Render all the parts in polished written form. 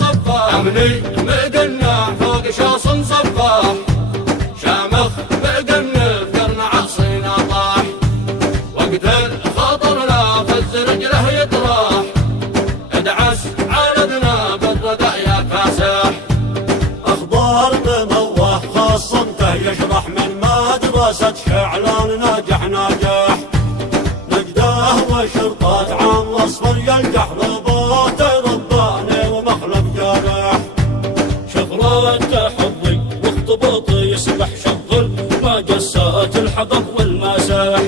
صفاح أمني مقنع فوق شاص صفاح شامخ مقنف قرن عصينا طاح وقت الخطر لا فز رجله يطراح ادعس عالدنا بالردى يا كاسح اخبار مموه خاصمته يشرح من مدرسة شعلان ناجح نجده وشرطات عام اصفر يلقح رباط رباني ومخلب جارح شفرات حظي واختباطي يسبح شغل ما جسات الحضر والمساح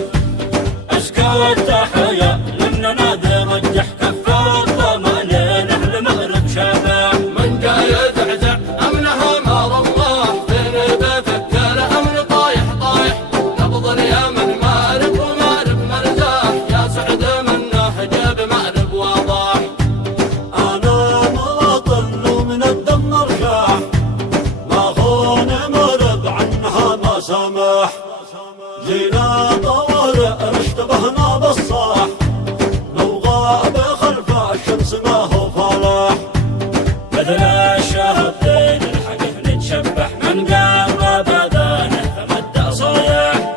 أزكى التحية لمن نادي رجح كفة ضمانين أهل مغرب شابح من جاي يزعزع أمنها مار الله فين بفكر أمن طايح نبض اليمن مارب ومارب مرزاح يا سعد منه جاب مأرب واضح انا مواطن ومن الدم ارشاح ما خون مرب عنها ما سمح جينا طوارئ اشتبهنا بالصاح لو غاب خلف الشمس ما هو فلاح بدل الشهدين الحقه نتشبح من قام بدانه فمد صايح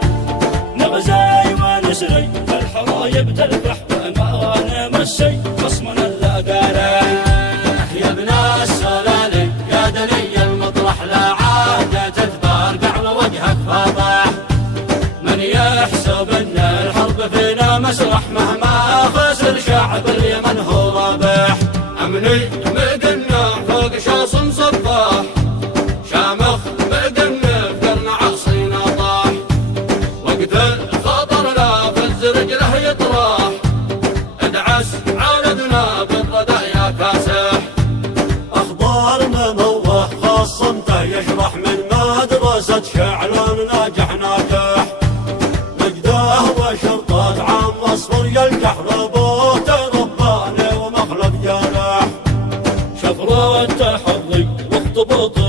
نغزي ونسري الحرايب تلفح وأمان مسي خصمنا الأقارح يا ابن السلالي يا دني المطرح لا عاد تتبرقع ووجهك فاضح من يحسب ان الحرب فينا مسرح مهما خسر شعب اليمن هو رابح امني مقنع فوق شاص صفاح شامخ مقنف قرن عصينا طاح وقت الخطر لا فز رجله يطراح ادعس عالدنا بالردى يا كاسح اخبار مموه خاصمته يشرح من مدرسة شعلان ناجح نجده وشرطات عام اصفر يلقح ربوط رباني ومخلب جارح شفرات حظي واختباطي